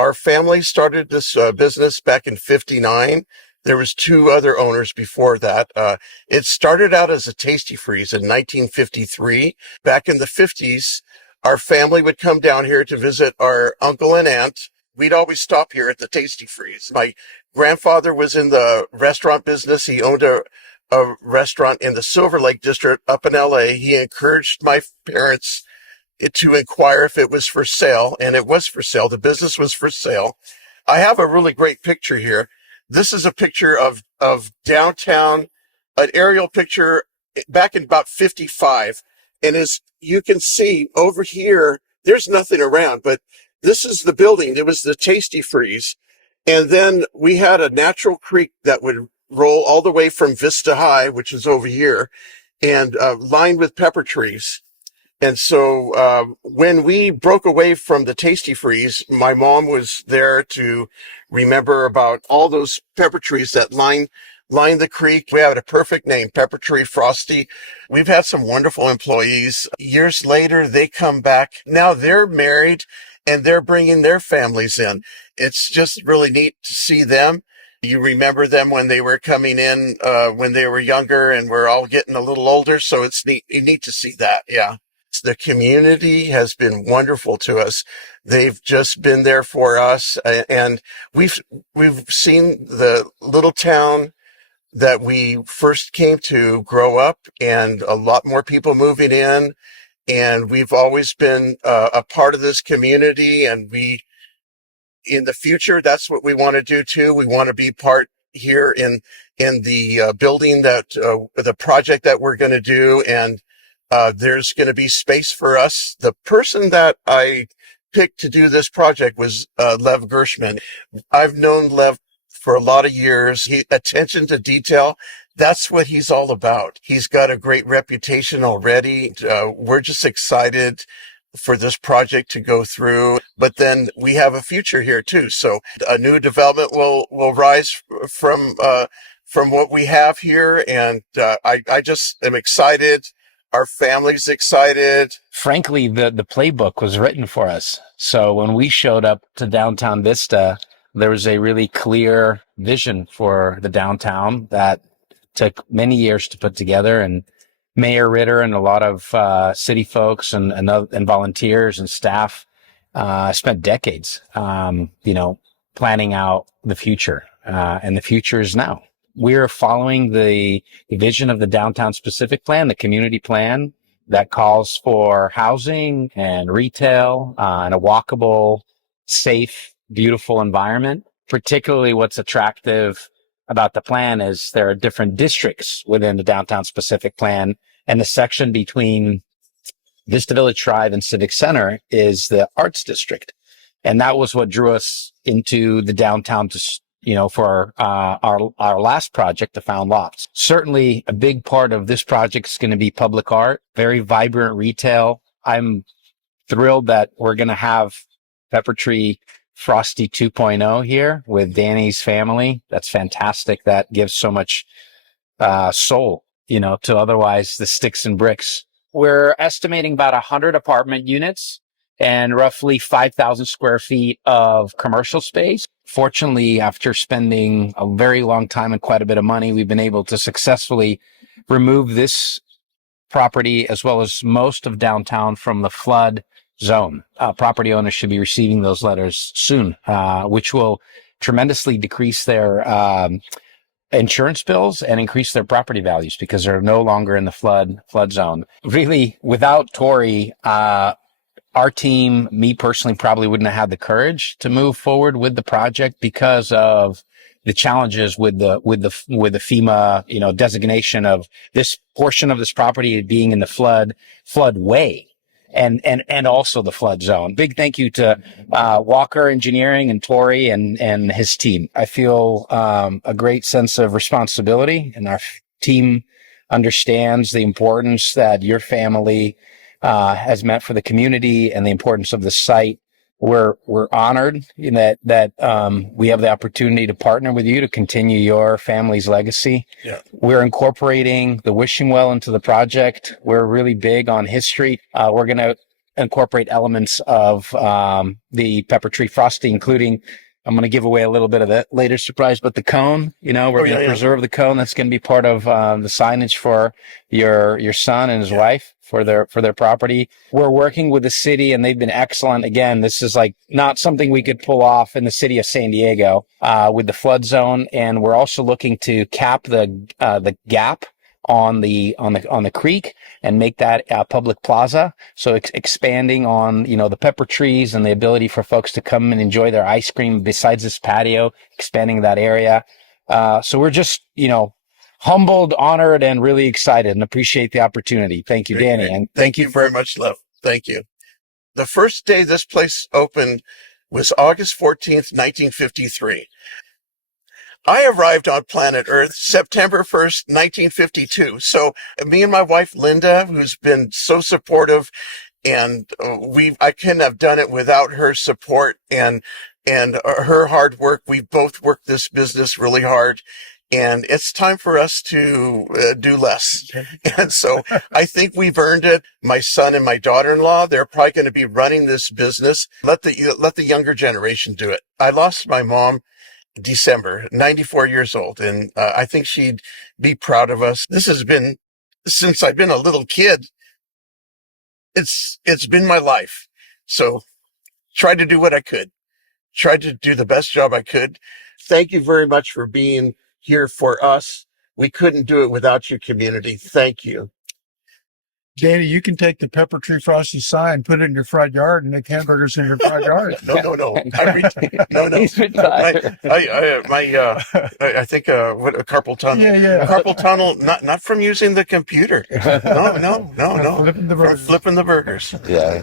Our family started this business back in '59. There was two other owners before that. It started out as a Tasty Freeze in 1953. Back in the '50s, our family would come down here to visit our uncle and aunt. We'd always stop here at the Tasty Freeze. My grandfather was in the restaurant business. He owned a restaurant in the Silver Lake district up in LA. He encouraged my parents to inquire if it was for sale, and it was for sale. The business was for sale. I have a really great picture here. This is a picture of downtown, an aerial picture back in about '55. And as you can see over here, there's nothing around, but this is the building. It was the Tasty Freeze. And then we had a natural creek that would roll all the way from Vista High, which is over here, and lined with pepper trees. And so when we broke away from the Tasty Freeze, my mom was there to remember about all those pepper trees that line the creek. We have a perfect name, Pepper Tree Frosty. We've had some wonderful employees. Years later, they come back. Now they're married and they're bringing their families in. It's just really neat to see them. You remember them when they were coming in, when they were younger, and we're all getting a little older. So it's neat to see that. Yeah. The community has been wonderful to us. They've just been there for us, and we've seen the little town that we first came to grow up, and a lot more people moving in, and we've always been a part of this community. And in the future, that's what we want to do too. We want to be part here in the building that the project that we're going to do, and there's going to be space for us. The person that I picked to do this project was Lev Gershman. I've known Lev for a lot of years. Attention to detail, that's what he's all about. He's got a great reputation already. We're just excited for this project to go through, but then we have a future here too. So a new development will rise from what we have here, and I just am excited. Our family's excited. Frankly, the playbook was written for us. So when we showed up to downtown Vista, there was a really clear vision for the downtown that took many years to put together. And Mayor Ritter and a lot of city folks and volunteers and staff spent decades, planning out the future. And the future is now. We're following the vision of the downtown specific plan, the community plan that calls for housing and retail and a walkable, safe, beautiful environment. Particularly what's attractive about the plan is there are different districts within the downtown specific plan, and the section between Vista Village Drive and Civic Center is the arts district. And that was what drew us into the downtown for our last project, the Found Lots. Certainly a big part of this project is going to be public art, very vibrant retail. I'm thrilled that we're going to have Pepper Tree Frosty 2.0 here with Danny's family. That's fantastic. That gives so much soul, to otherwise the sticks and bricks. We're estimating about 100 apartment units and roughly 5,000 square feet of commercial space. Fortunately, after spending a very long time and quite a bit of money, we've been able to successfully remove this property as well as most of downtown from the flood zone. Property owners should be receiving those letters soon, which will tremendously decrease their insurance bills and increase their property values because they're no longer in the flood zone. Really, without Tori, our team, me personally, probably wouldn't have had the courage to move forward with the project because of the challenges with the FEMA, designation of this portion of this property being in the floodway and also the flood zone. Big thank you to Walker Engineering and Tori and his team. I feel a great sense of responsibility, and our team understands the importance that your family has meant for the community and the importance of the site. We're honored that we have the opportunity to partner with you to continue your family's legacy. Yeah. We're incorporating the wishing well into the project. We're really big on history. We're going to incorporate elements of the pepper tree Frosty, including, I'm going to give away a little bit of it later surprise, but the cone, we're going to preserve the cone. That's going to be part of the signage for your son and his wife for their property. We're working with the city, and they've been excellent. Again, this is like not something we could pull off in the city of San Diego with the flood zone, and we're also looking to cap the gap on the creek and make that a public plaza. So expanding on, the pepper trees and the ability for folks to come and enjoy their ice cream besides this patio, expanding that area. So we're just, humbled, honored, and really excited and appreciate the opportunity. Thank you, Danny. And thank you very much, Lev. Thank you. The first day this place opened was August 14th, 1953. I arrived on planet Earth September 1st, 1952. So me and my wife, Linda, who's been so supportive, and I couldn't have done it without her support and her hard work. We both worked this business really hard, and it's time for us to do less. And so I think we've earned it. My son and my daughter-in-law, they're probably going to be running this business. Let the younger generation do it. I lost my mom December, 94 years old. And I think she'd be proud of us. This has been, since I've been a little kid, it's been my life. So tried to do what I could, tried to do the best job I could. Thank you very much for being here for us. We couldn't do it without your community. Thank you. Danny, you can take the Pepper Tree Frosty sign, put it in your front yard, and make hamburgers in your front yard. No. He's retired. I think what a carpal tunnel. Yeah. Carpal tunnel, not from using the computer. No. Flipping the From burgers. flipping the burgers. Yeah.